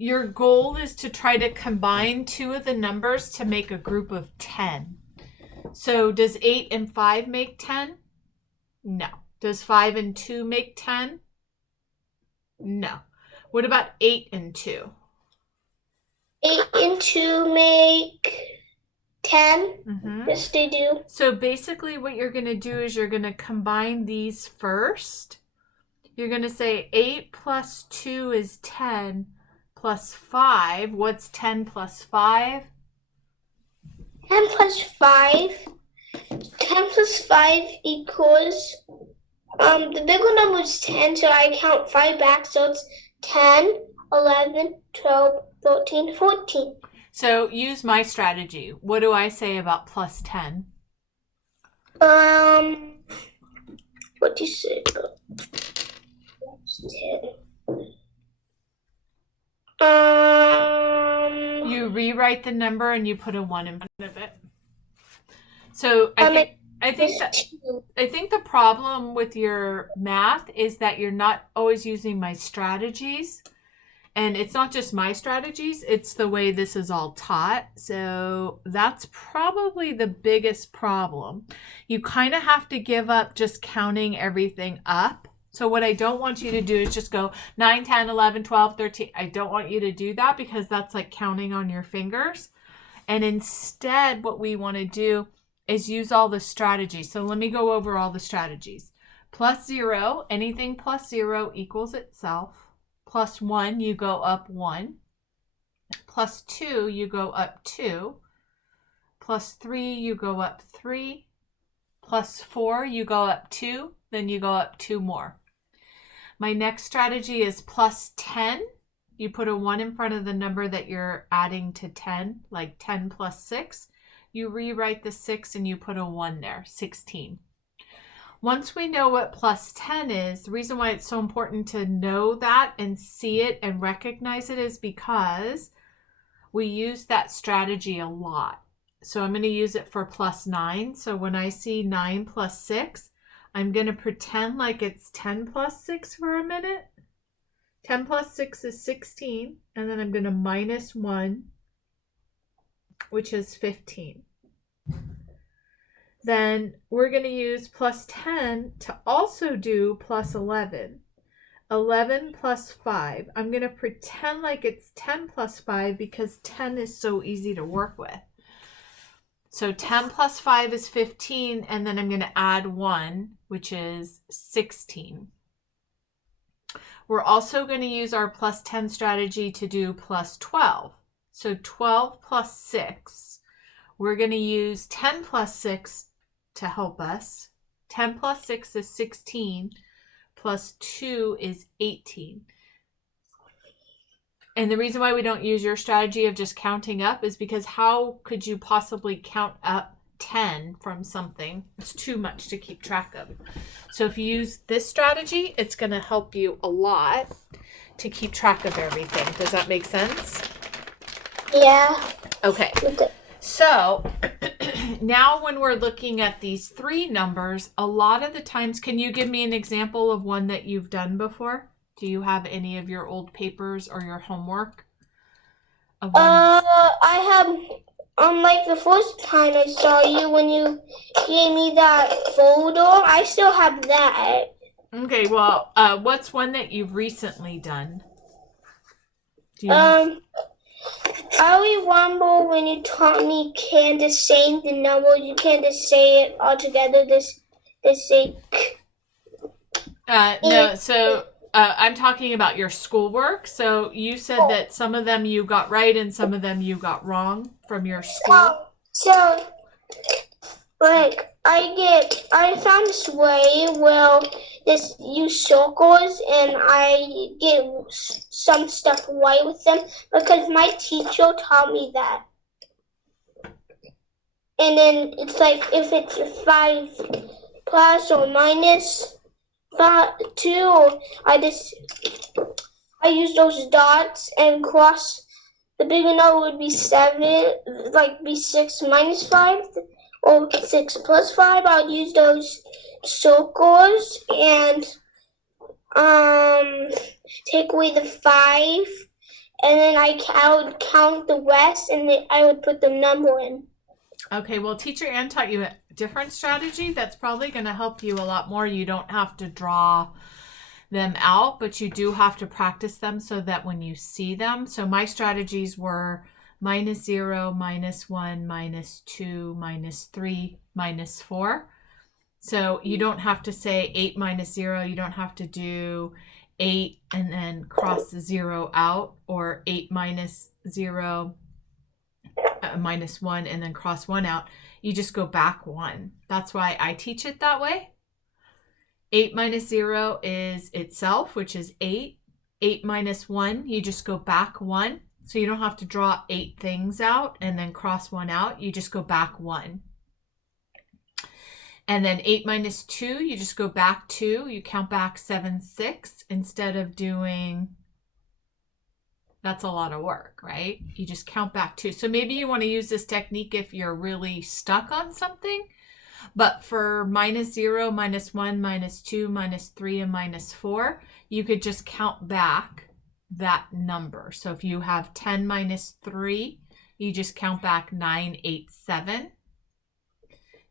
Your goal is to try to combine two of the numbers to make a group of 10. So does 8 and 5 make 10? No. Does 5 and 2 make 10? No. What about 8 and 2? 8 and 2 make 10. Mm-hmm. Yes, they do. So basically what you're going to do is you're going to combine these first. You're going to say 8 plus 2 is 10 plus 5. What's 10 plus 5? 10 plus 5. 10 plus 5 equals, the bigger number is 10, so I count 5 back, so it's 10, 11, 12, 13, 14. So use my strategy. What do I say about plus 10? What do you say? 10. You rewrite the number and you put a 1 in front of it. So I think the problem with your math is that you're not always using my strategies. And it's not just my strategies, it's the way this is all taught. So that's probably the biggest problem. You kind of have to give up just counting everything up. So what I don't want you to do is just go 9, 10, 11, 12, 13. I don't want you to do that because that's like counting on your fingers. And instead, what we want to do is use all the strategies. So let me go over all the strategies. Plus 0, anything plus 0 equals itself. Plus 1, you go up 1. Plus 2, you go up 2. Plus 3, you go up 3. Plus 4, you go up 2. Then you go up 2 more. My next strategy is plus 10. You put a 1 in front of the number that you're adding to 10, like 10 plus 6. You rewrite the 6 and you put a 1 there, 16. Once we know what plus 10 is, the reason why it's so important to know that and see it and recognize it is because we use that strategy a lot. So I'm going to use it for plus 9. So when I see 9 plus 6, I'm going to pretend like it's 10 plus 6 for a minute. 10 plus 6 is 16. And then I'm going to minus 1, which is 15. Then we're going to use plus 10 to also do plus 11. 11 plus 5. I'm going to pretend like it's 10 plus 5 because 10 is so easy to work with. So 10 plus 5 is 15, and then I'm going to add 1, which is 16. We're also going to use our plus 10 strategy to do plus 12. So 12 plus 6. We're going to use 10 plus 6 to help us. 10 plus 6 is 16, plus 2 is 18. And the reason why we don't use your strategy of just counting up is because how could you possibly count up 10 from something? It's too much to keep track of. So if you use this strategy, it's going to help you a lot to keep track of everything. Does that make sense? Yeah. Okay. So now when we're looking at these 3 numbers, a lot of the times, can you give me an example of one that you've done before? Do you have any of your old papers or your homework? I have, like the first time I saw you when you gave me that folder, I still have that. Okay, well, what's one that you've recently done? I remember when you taught me can't just say the numbers, you can't just say it all together, just say no, so I'm talking about your schoolwork. So you said that some of them you got right and some of them you got wrong from your school. So like I found this way where just use circles and I get some stuff right with them because my teacher taught me that. And then it's like if it's 5 plus or minus 2, I use those dots and cross. The bigger number would be 7, like be 6 minus 5 or 6 plus 5. I'll use those circles and take away the 5 and then I would count the rest, and then I would put the number in. Okay, well, Teacher Ann taught you a different strategy that's probably going to help you a lot more. You don't have to draw them out, but you do have to practice them so that when you see them. So my strategies were -0, -1, -2, -3, -4. So you don't have to say 8 minus 0. You don't have to do 8 and then cross the 0 out, or 8 minus 0, -1 and then cross 1 out. You just go back 1. That's why I teach it that way. 8 minus 0 is itself, which is 8. 8 minus 1, you just go back 1. So you don't have to draw 8 things out and then cross 1 out. You just go back 1. And then 8 minus 2, you just go back 2. You count back 7, 6 instead of doing, that's a lot of work, right? You just count back 2. So maybe you want to use this technique if you're really stuck on something. But for -0, -1, -2, -3, and -4, you could just count back that number. So if you have 10 minus 3, you just count back 9, 8, 7.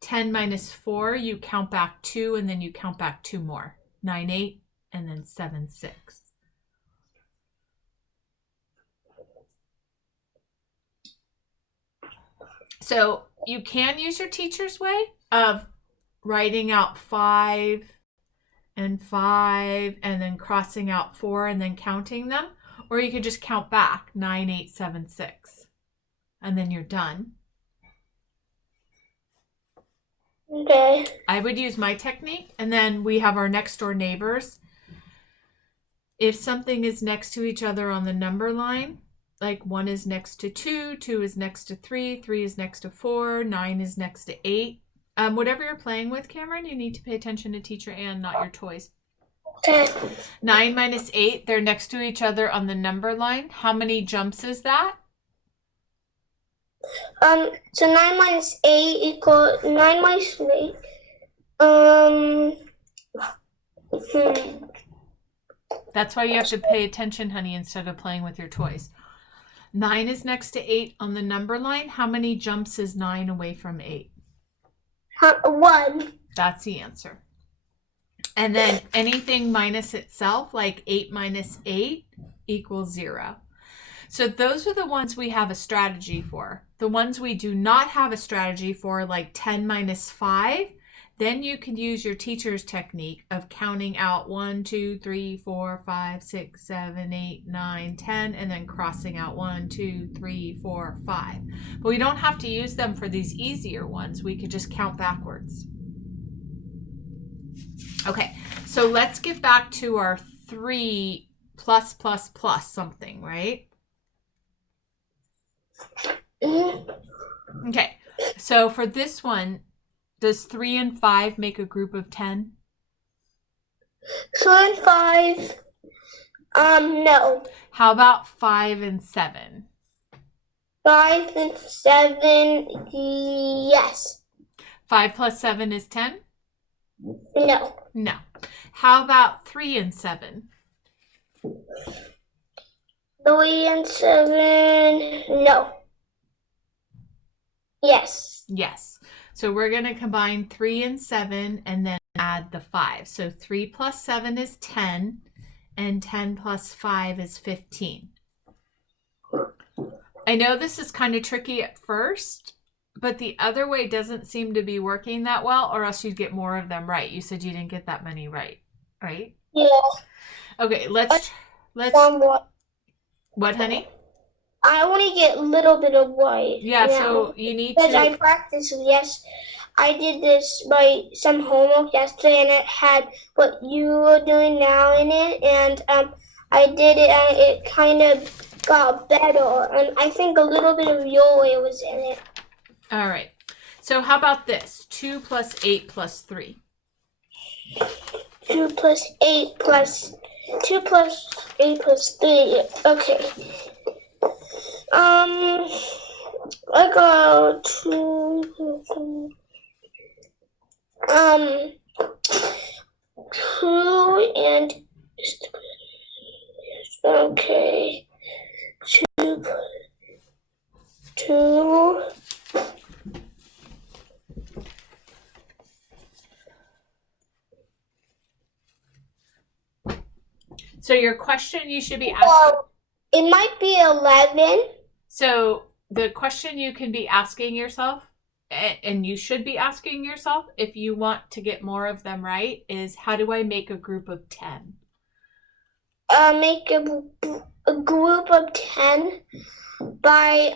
10 minus 4, you count back 2, and then you count back 2 more. 9, 8, and then 7, 6. So you can use your teacher's way of writing out 5 and 5 and then crossing out 4 and then counting them. Or you could just count back 9, 8, 7, 6. And then you're done. Okay. I would use my technique. And then we have our next door neighbors. If something is next to each other on the number line, like 1 is next to 2, 2 is next to 3, 3 is next to 4, 9 is next to 8. Whatever you're playing with, Cameron, you need to pay attention to Teacher Ann, not your toys. Okay. 9 minus 8, they're next to each other on the number line. How many jumps is that? So 9 minus 8 equals 9 minus 8. That's why you have to pay attention, honey, instead of playing with your toys. 9 is next to 8 on the number line. How many jumps is 9 away from 8? 1. That's the answer. And then anything minus itself, like 8 minus 8 equals 0. So those are the ones we have a strategy for. The ones we do not have a strategy for, like 10 minus 5, then you can use your teacher's technique of counting out 1, 2, 3, 4, 5, 6, 7, 8, 9, 10, and then crossing out 1, 2, 3, 4, 5. But we don't have to use them for these easier ones. We could just count backwards. Okay, so let's get back to our 3 plus plus plus something, right? Okay, so for this one, does 3 and 5 make a group of 10? 2 and 5, no. How about 5 and 7? 5 and 7, yes. 5 plus 7 is 10? No. No. How about 3 and 7? 3 and 7, no. Yes. Yes. So we're going to combine 3 and 7 and then add the 5. So 3 plus 7 is 10, and 10 plus 5 is 15. I know this is kind of tricky at first, but the other way doesn't seem to be working that well, or else you'd get more of them right. You said you didn't get that many right? Yeah. Okay, let's One more. What, honey? I only get a little bit of white. Yeah, now. so you need Because to... I practiced, yes. I did this by some homework yesterday, and it had what you are doing now in it, and I did it, and it kind of got better, and I think a little bit of your way was in it. All right. So how about this? 2 plus 8 plus 3. 2 plus 8 plus 2 plus 8 plus 3. Okay. I got 2. 2 and okay. 2 2 So your question you should be asking. Well, it might be 11. So the question you can be asking yourself, and you should be asking yourself if you want to get more of them right, is how do I make a group of 10? Make a group of 10 by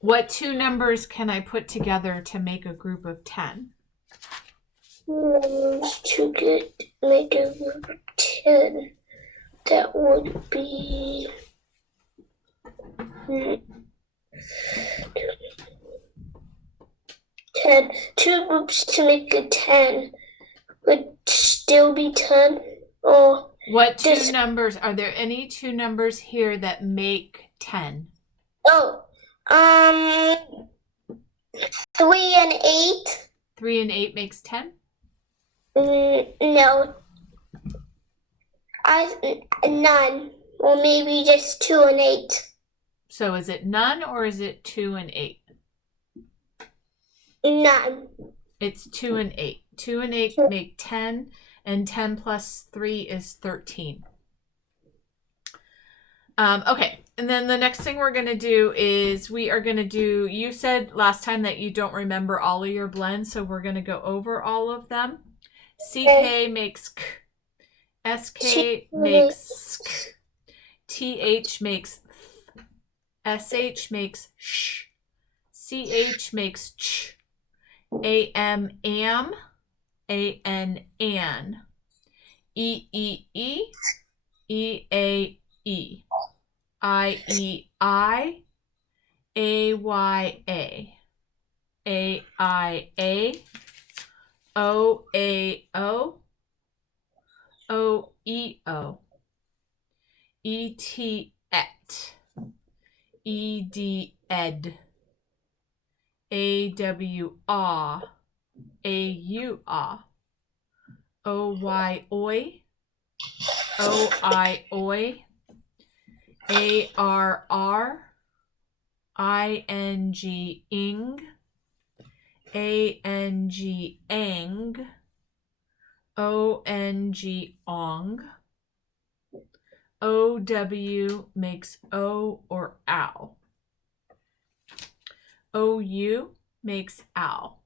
What two numbers can I put together to make a group of 10? to make a group of 10. That would be 10. 2 groups to make a 10 would still be 10. Or What two numbers? Are there any two numbers here that make 10? 3 and 8. 3 and 8 makes 10? No. None. Or maybe just 2 and 8. So is it none or is it 2 and 8? None. It's 2 and 8. 2 and 8 make 10, and 10 plus 3 is 13. Okay, and then the next thing we're going to do is you said last time that you don't remember all of your blends, so we're going to go over all of them. CK makes K. SK makes SK. TH makes Th. SH makes SH. CH makes CH. AM am. AN an. EEE. EAE. IEI. AYA. AIA. OAO. OEO. ET et. ED ed. AWA. AUA. OY oi. OI oi. ARR. ING ing. ANG ang. ONG ong. OW makes O or ow. OU makes ow.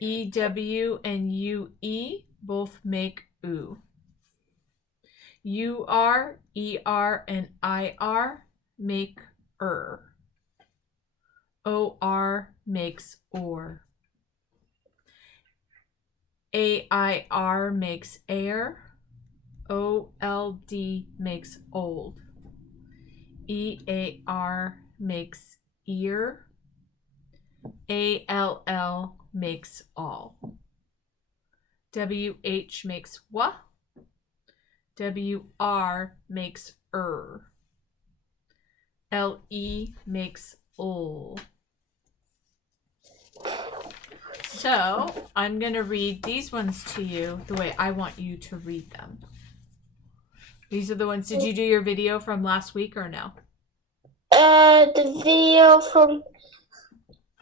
EW and UE both make oo. UR, ER, and IR make OR makes or. AIR makes air. OLD makes old. EAR makes ear. ALL makes all. WH makes wa. WR makes LE makes ul. So I'm going to read these ones to you the way I want you to read them. These are the ones. Did you do your video from last week or no? The video from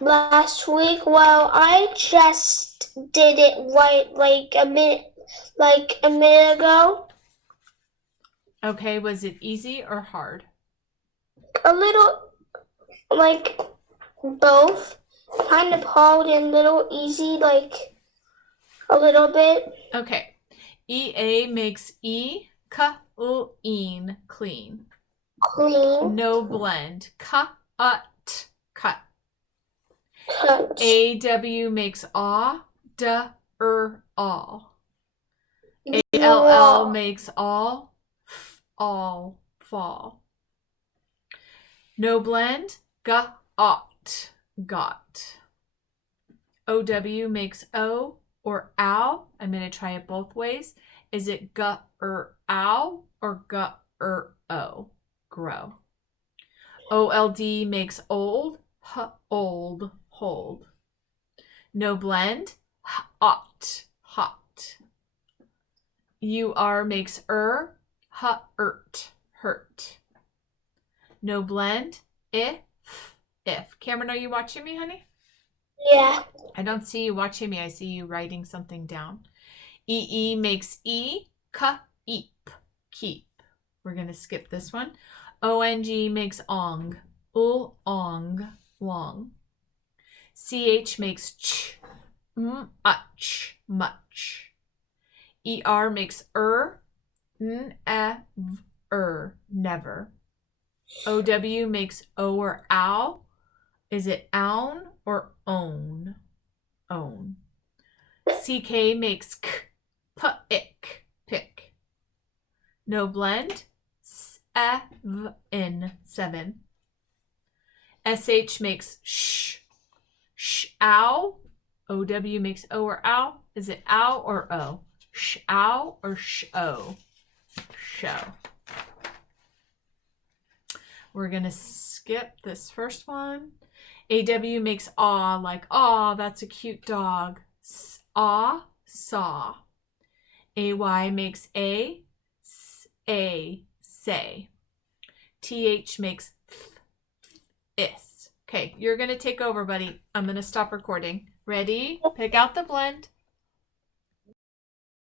last week. Well, I just did it right like a minute ago. Okay, was it easy or hard? A little, like both. Kind of hard and little easy, like a little bit. Okay. EA makes clean. Clean. No blend. Cut. Cut. AW makes all. ALL makes all fall. No blend. Got. OW makes O or ow. I'm going to try it both ways. Is it ow or o? Grow. OLD makes old. Old. Hold. No blend. Hot. UR makes hurt, hurt. No blend, if. Cameron, are you watching me, honey? Yeah. I don't see you watching me. I see you writing something down. E makes e, eep, keep. We're going to skip this one. ONG makes ong, ong, long. CH makes ch, much, much. ER makes never. OW makes o or ow. Is it own or own? Own. CK makes ick, pick. No blend. Seven. SH makes ow. OW makes o or ow. Is it ow or o? Ow or o? Show. We're going to skip this first one. AW makes aw, like, aw, that's a cute dog. Aw, saw. AY makes say. TH makes is. Okay, you're going to take over, buddy. I'm going to stop recording. Ready? Pick out the blend.